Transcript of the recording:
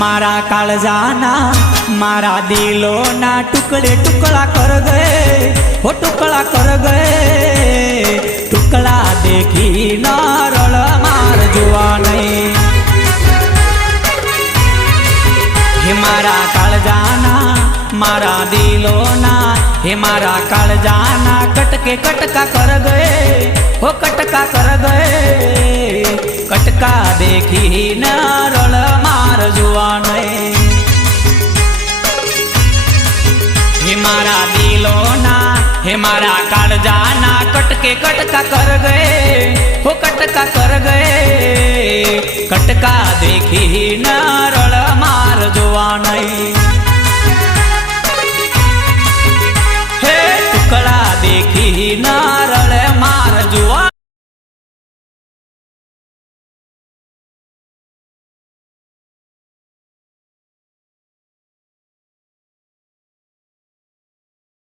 मारा काळजाना मारा दिलोना टुकड़े टुकड़ा कर गए हो टुकड़ा कर गए टुकड़ा देखी न रड़ मार जुआ नहीं हे मारा काळजाना मारा दिलोना हे मारा काळजाना कटके कटका कर गए हो कटका कर गए कटका देखी न रड़ मार जुआ नहीं हे मारा दिलोना हे मारा काळजाना कटके कटका कर गए हो कटका कर गए कटका देखी न रड़ मार जुआ नहीं।